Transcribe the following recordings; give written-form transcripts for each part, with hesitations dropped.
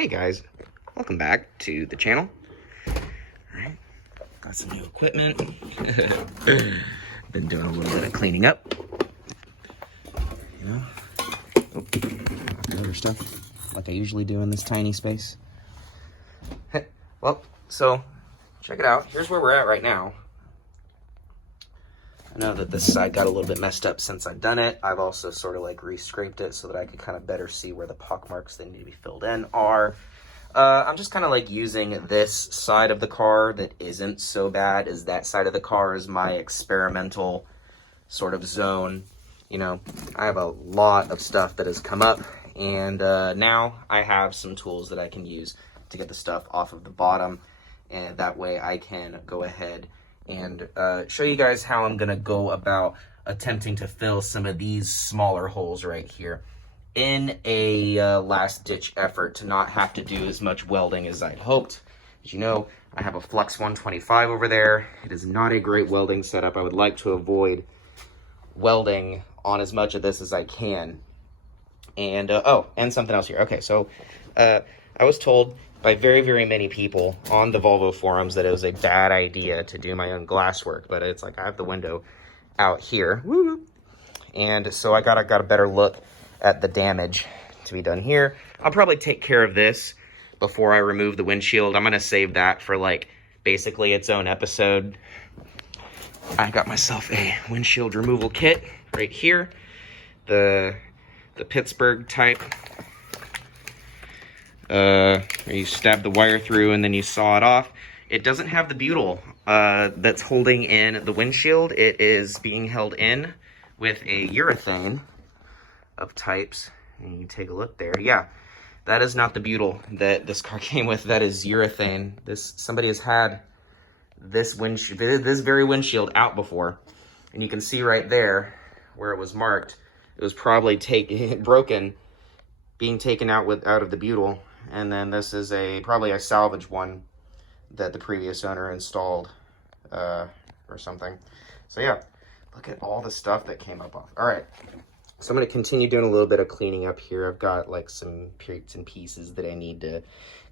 Hey guys, welcome back to the channel. Alright, got some new equipment. Been doing a little bit of cleaning up. You know, the other stuff, like I usually do in this tiny space. Well, so, check it out. Here's where we're at right now. I know that this side got a little bit messed up since I've done it. I've also sort of like re-scraped it so that I could kind of better see where the pock marks that need to be filled in are. I'm just kind of like using this side of the car that isn't so bad as that side of the car as my experimental sort of zone. You know, I have a lot of stuff that has come up, and now I have some tools that I can use to get the stuff off of the bottom, and that way I can go ahead and show you guys how I'm gonna go about attempting to fill some of these smaller holes right here in a last-ditch effort to not have to do as much welding as I'd hoped. As you know, I have a Flux 125 over there. It is not a great welding setup. I would like to avoid welding on as much of this as I can. And, oh, and something else here. Okay, so I was told by very, very many people on the Volvo forums that it was a bad idea to do my own glass work, but it's like I have the window out here. Woo! And so I got a better look at the damage to be done here. I'll probably take care of this before I remove the windshield. I'm gonna save that for like basically its own episode. I got myself a windshield removal kit right here, the Pittsburgh type. Where you stab the wire through and then you saw it off. It doesn't have the butyl that's holding in the windshield. It is being held in with a urethane of types. And you take a look there. Yeah, that is not the butyl that this car came with. That is urethane. Somebody has had this very windshield out before, and you can see right there where it was marked. It was probably broken, being taken out of the butyl. And then this is probably a salvage one that the previous owner installed or something. So yeah, look at all the stuff that came up off. All right, so I'm going to continue doing a little bit of cleaning up here. I've got like some bits and pieces that I need to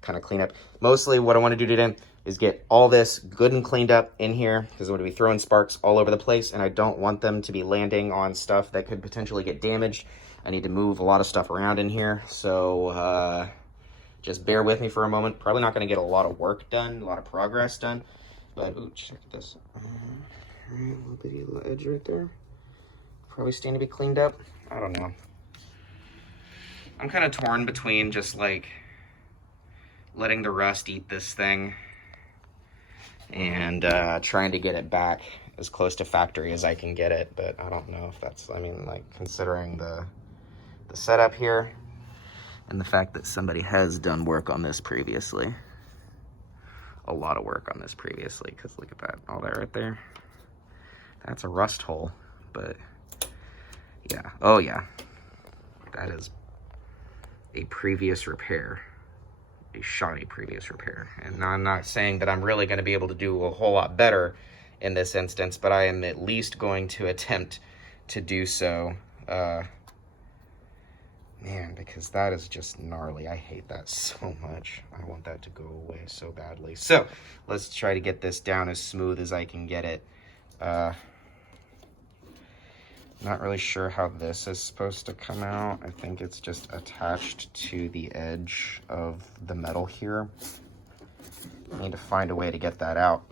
kind of clean up. Mostly what I want to do today is get all this good and cleaned up in here, because I'm going to be throwing sparks all over the place, and I don't want them to be landing on stuff that could potentially get damaged. I need to move a lot of stuff around in here, so just bear with me for a moment. Probably not going to get a lot of work done, a lot of progress done, but ooh, check this. All right, a little bitty edge right there. Probably still to be cleaned up. I don't know. I'm kind of torn between just like letting the rust eat this thing and trying to get it back as close to factory as I can get it, but I don't know if that's, I mean, like, considering the setup here and the fact that somebody has done work on this previously. A lot of work on this previously, because look at that, all that right there. That's a rust hole, but yeah, oh yeah, that is a previous repair, a shoddy previous repair. And I'm not saying that I'm really going to be able to do a whole lot better in this instance, but I am at least going to attempt to do so. Man, because that is just gnarly. I hate that so much. I want that to go away so badly. So let's try to get this down as smooth as I can get it. Not really sure how this is supposed to come out. I think it's just attached to the edge of the metal here. I need to find a way to get that out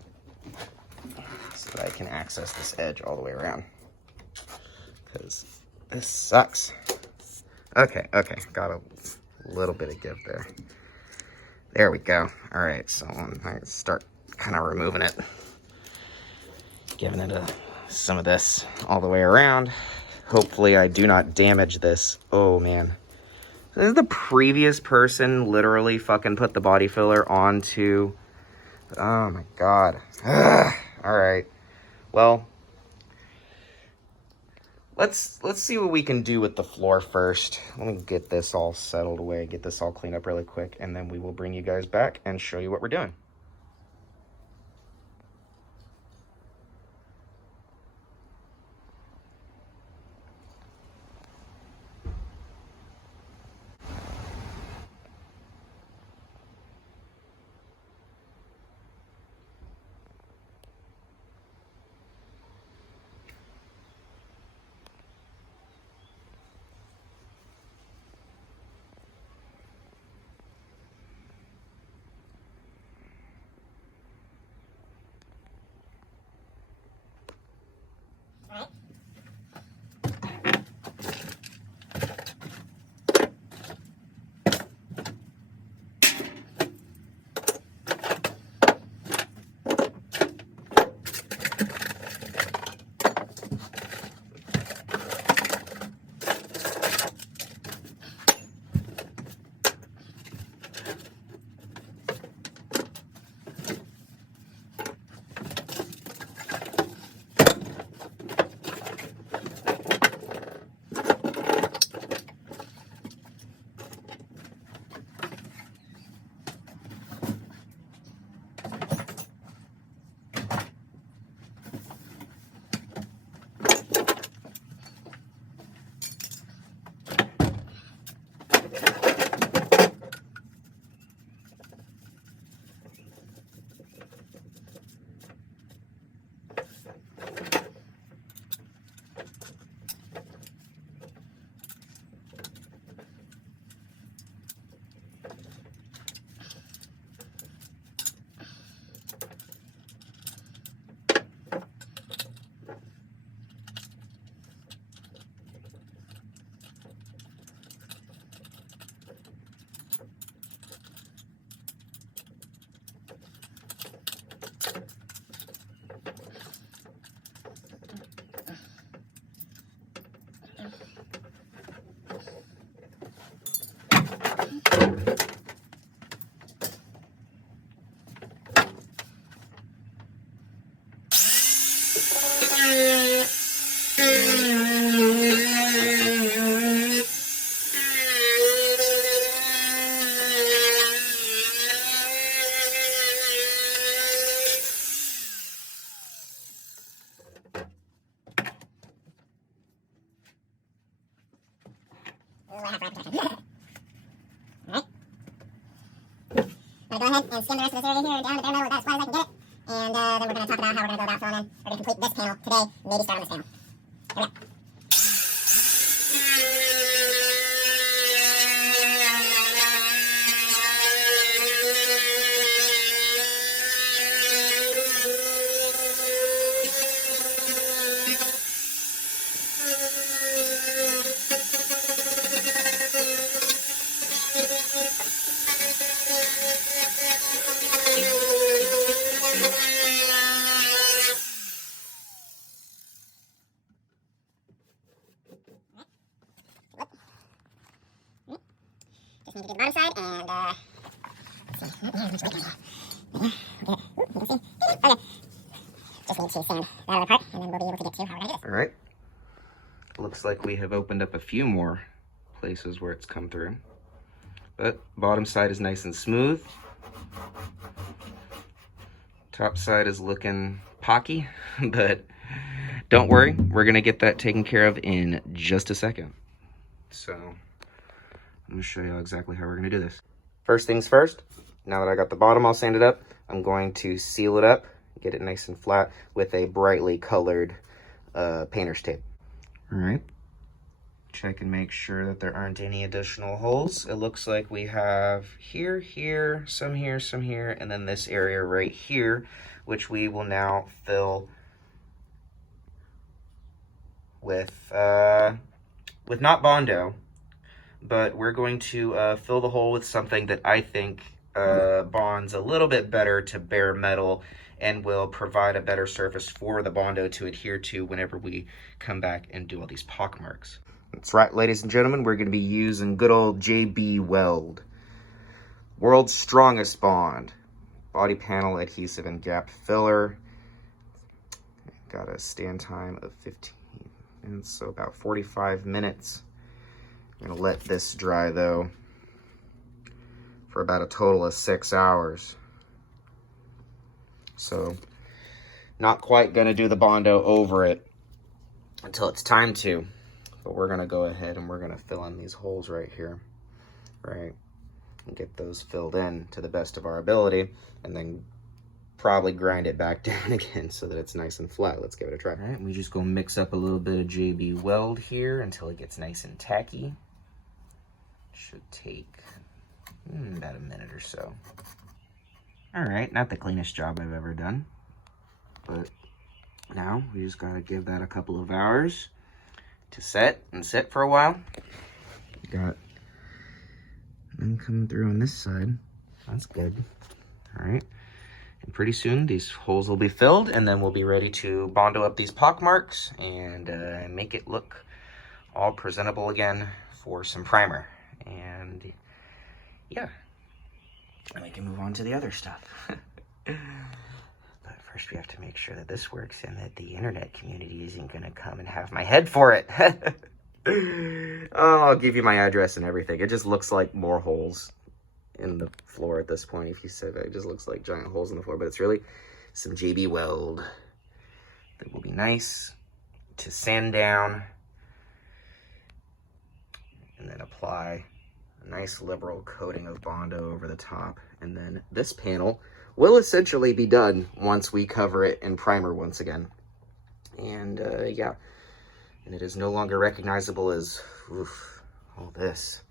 so that I can access this edge all the way around, because this sucks. Okay, got a little bit of give there. There we go. All right, so I start kind of removing it, giving it some of this all the way around. Hopefully I do not damage this. Oh man, this is the previous person literally fucking put the body filler onto. Oh my god. Ugh. All right, well, let's see what we can do with the floor first. Let me get this all settled away, get this all cleaned up really quick, and then we will bring you guys back and show you what we're doing. I'm going to go ahead and skim the rest of this area here down to bare metal as far as I can get it. And then we're going to talk about how we're going to go about filling in. We're going to complete this panel today, maybe start on this panel. Here we go. Just need to do the bottom side and let's see. There's much weight going on. You can see. Okay. Just need to sand that other part and then we'll be able to get to how we're going to do this. All right. Looks like we have opened up a few more places where it's come through. But bottom side is nice and smooth. Top side is looking pocky, but don't worry, we're gonna get that taken care of in just a second. So I'm gonna show you exactly how we're gonna do this. First things first, now that I got the bottom all sanded up, I'm going to seal it up, get it nice and flat with a brightly colored painter's tape. All right. Check and make sure that there aren't any additional holes. It looks like we have here, some here, and then this area right here, which we will now fill with not Bondo, but we're going to fill the hole with something that I think bonds a little bit better to bare metal and will provide a better surface for the Bondo to adhere to whenever we come back and do all these pock marks. That's right, ladies and gentlemen, we're going to be using good old JB Weld. World's strongest bond. Body panel adhesive and gap filler. Got a stand time of 15 minutes, so about 45 minutes. I'm going to let this dry, though, for about a total of 6 hours. So, not quite going to do the Bondo over it until it's time to. But we're going to go ahead and we're going to fill in these holes right here, right? And get those filled in to the best of our ability, and then probably grind it back down again so that it's nice and flat. Let's give it a try. All right, we just go mix up a little bit of JB Weld here until it gets nice and tacky. Should take about a minute or so. All right, not the cleanest job I've ever done, but Now we just gotta give that a couple of hours to set and sit for a while. Got them coming through on this side. That's good. All right. And pretty soon these holes will be filled, and then we'll be ready to Bondo up these pock marks and make it look all presentable again for some primer. And yeah, and we can move on to the other stuff. But first we have to make sure that this works and that the internet community isn't gonna come and have my head for it. Oh, I'll give you my address and everything. It just looks like more holes in the floor at this point. If you said that, it just looks like giant holes in the floor, but it's really some JB Weld that will be nice to sand down and then apply a nice liberal coating of Bondo over the top. And then this panel will essentially be done once we cover it in primer once again. And yeah, and it is no longer recognizable as all this.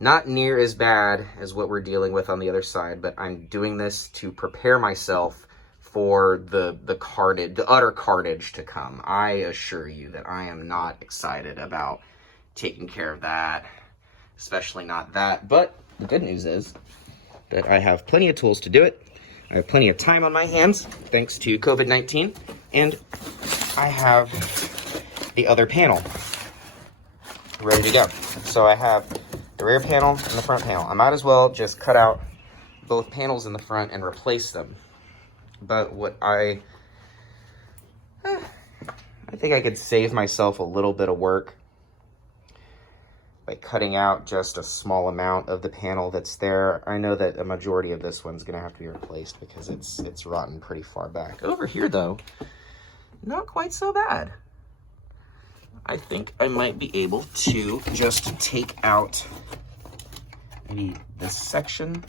Not near as bad as what we're dealing with on the other side, but I'm doing this to prepare myself for the carnage, the utter carnage to come. I assure you that I am not excited about taking care of that, especially not that. But the good news is that I have plenty of tools to do it. I have plenty of time on my hands, thanks to COVID-19, and I have the other panel ready to go. So I have the rear panel and the front panel. I might as well just cut out both panels in the front and replace them. But what I think I could save myself a little bit of work by cutting out just a small amount of the panel that's there. I know that a majority of this one's gonna have to be replaced because it's rotten pretty far back. Over here though, not quite so bad. I think I might be able to just take out maybe this section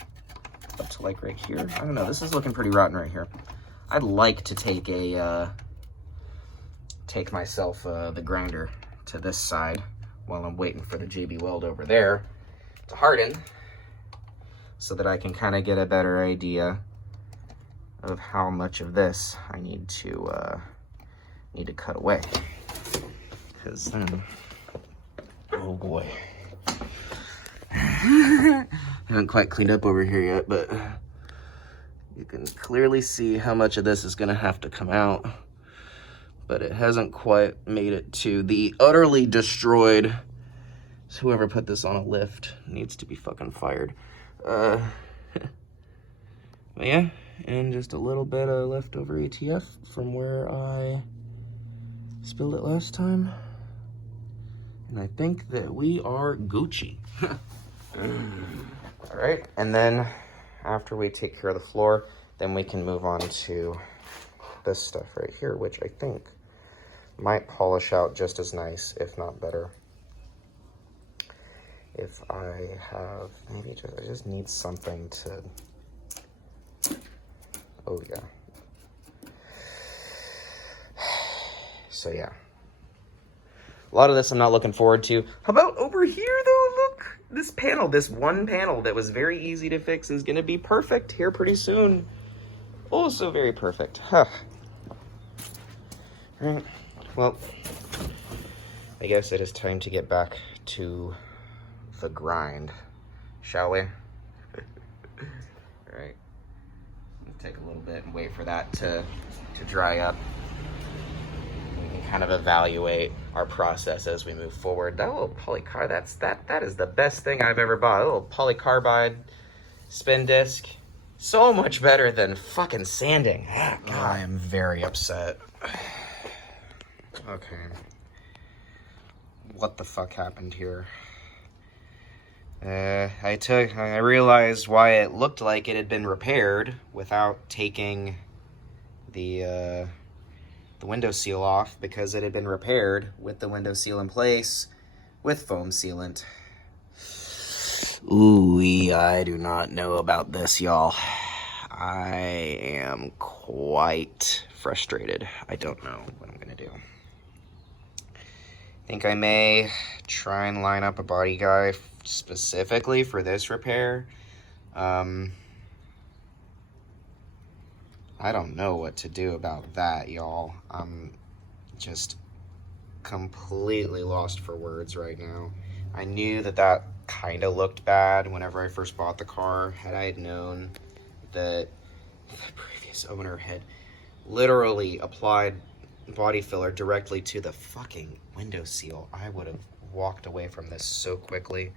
up to like right here. I don't know, this is looking pretty rotten right here. I'd like to take myself the grinder to this side while I'm waiting for the JB Weld over there to harden, so that I can kind of get a better idea of how much of this I need to cut away. Because then, oh boy. Haven't quite cleaned up over here yet, but you can clearly see how much of this is gonna have to come out. But it hasn't quite made it to the utterly destroyed. So whoever put this on a lift needs to be fucking fired. But yeah, and just a little bit of leftover ATF from where I spilled it last time. And I think that we are Gucci. All right, and then after we take care of the floor, then we can move on to this stuff right here, which I think might polish out just as nice, if not better. If I have, maybe I just need something to, oh yeah. So yeah. A lot of this I'm not looking forward to. How about over here though? Look, this panel, this one panel that was very easy to fix is gonna be perfect here pretty soon. Also very perfect. Huh. All right, well, I guess it is time to get back to the grind, shall we? All right, take a little bit and wait for that to dry up. We can kind of evaluate our process as we move forward. That little that is the best thing I've ever bought. A little polycarbide spin disc. So much better than fucking sanding. Ah, God. I am very upset. Okay. What the fuck happened here? I realized why it looked like it had been repaired without taking the window seal off, because it had been repaired with the window seal in place with foam sealant. Ooh, I do not know about this, y'all. I am quite frustrated. I don't know what I'm gonna do. I think I may try and line up a body guy specifically for this repair. I I don't know what to do about that, y'all. I'm just completely lost for words right now. I knew that that kind of looked bad whenever I first bought the car. Had I known that the previous owner had literally applied body filler directly to the fucking window seal, I would have walked away from this so quickly.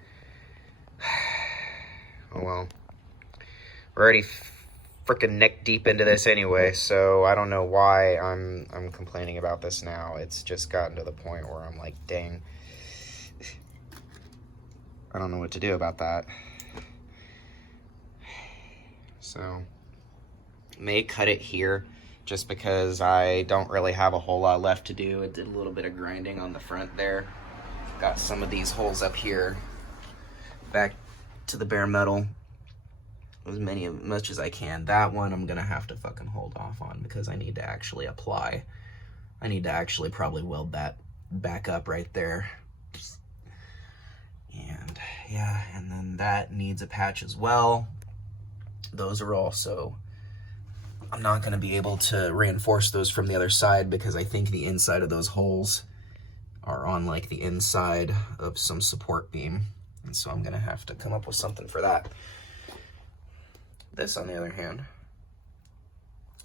Oh well. We're already freaking neck deep into this anyway, so I don't know why I'm complaining about this now. It's just gotten to the point where I'm like, dang, I don't know what to do about that. So may cut it here just because I don't really have a whole lot left to do. I did a little bit of grinding on the front there. Got some of these holes up here back to the bare metal. As much as I can. That one I'm gonna have to fucking hold off on because I need to actually apply. I need to actually probably weld that back up right there. And yeah, and then that needs a patch as well. Those are also, I'm not gonna be able to reinforce those from the other side because I think the inside of those holes are on like the inside of some support beam. And so I'm gonna have to come up with something for that. This, on the other hand,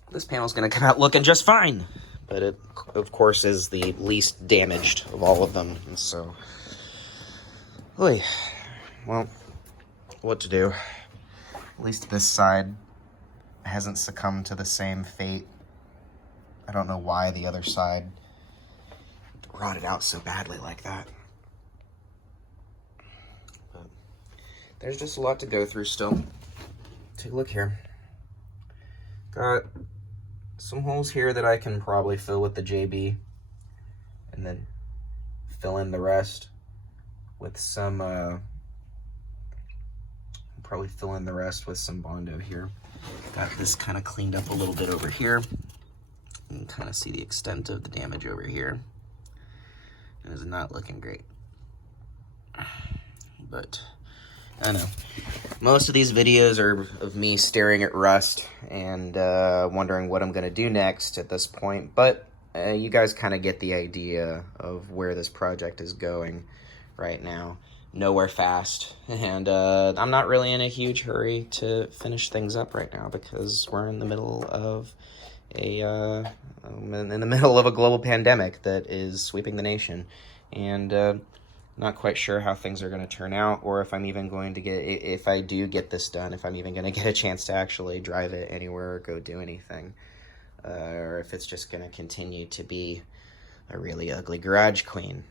this panel's gonna come out looking just fine, but it, of course, is the least damaged of all of them, and so, oy, well, what to do? At least this side hasn't succumbed to the same fate. I don't know why the other side rotted out so badly like that. But there's just a lot to go through still. Take a look here. Got some holes here that I can probably fill with the JB and then fill in the rest with some probably fill in the rest with some Bondo here. Got this kind of cleaned up a little bit over here. You can kind of see the extent of the damage over here. It is not looking great. But I know. Most of these videos are of me staring at rust and wondering what I'm going to do next at this point. But you guys kind of get the idea of where this project is going right now. Nowhere fast. And I'm not really in a huge hurry to finish things up right now because we're in the middle of a global pandemic that is sweeping the nation. And not quite sure how things are going to turn out, or if I'm even going to get, if I do get this done, if I'm even going to get a chance to actually drive it anywhere or go do anything, or if it's just going to continue to be a really ugly garage queen.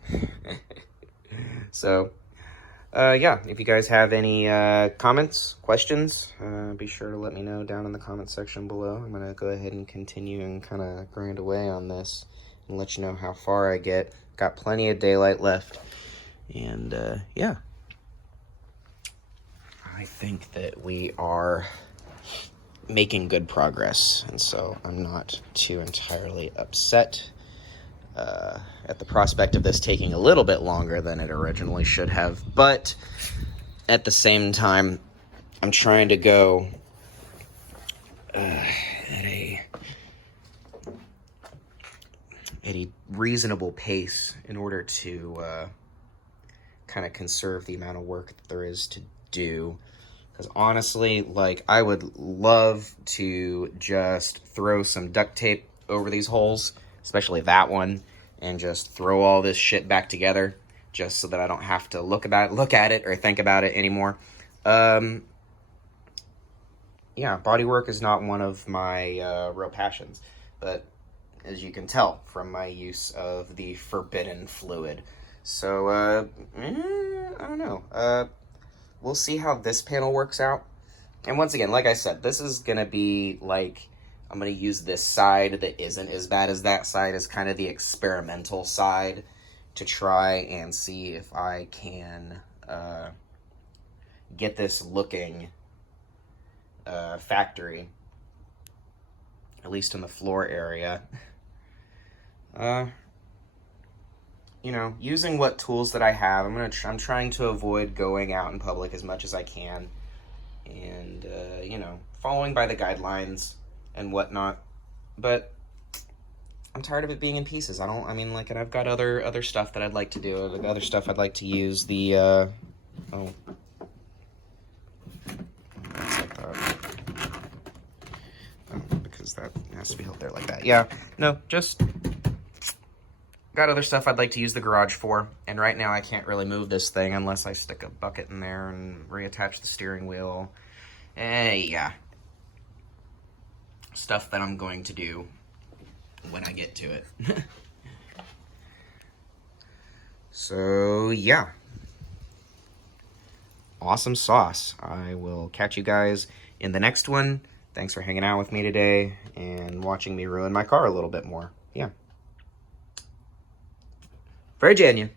So, yeah, if you guys have any comments, questions, be sure to let me know down in the comment section below. I'm going to go ahead and continue and kind of grind away on this and let you know how far I get. Got plenty of daylight left. And, yeah, I think that we are making good progress, and so I'm not too entirely upset at the prospect of this taking a little bit longer than it originally should have, but at the same time, I'm trying to go at a reasonable pace in order to kind of conserve the amount of work that there is to do. Because honestly, like, I would love to just throw some duct tape over these holes, especially that one, and just throw all this shit back together just so that I don't have to look at it or think about it anymore. Yeah, bodywork is not one of my real passions, but as you can tell from my use of the forbidden fluid. So, I don't know. We'll see how this panel works out. And once again, like I said, this is going to be like, I'm going to use this side that isn't as bad as that side as kind of the experimental side to try and see if I can get this looking factory, at least in the floor area. You know, using what tools that I have, I'm trying to avoid going out in public as much as I can, and you know, following by the guidelines and whatnot. But I'm tired of it being in pieces. I mean, like, and I've got other stuff that I'd like to do. Like, other stuff I'd like to use the, oh. That's like that. Oh, because that has to be held there like that. Yeah, no, just got other stuff I'd like to use the garage for. And right now I can't really move this thing unless I stick a bucket in there and reattach the steering wheel. Yeah. Stuff that I'm going to do when I get to it. So, yeah. Awesome sauce. I will catch you guys in the next one. Thanks for hanging out with me today and watching me ruin my car a little bit more. Yeah. Very genuine.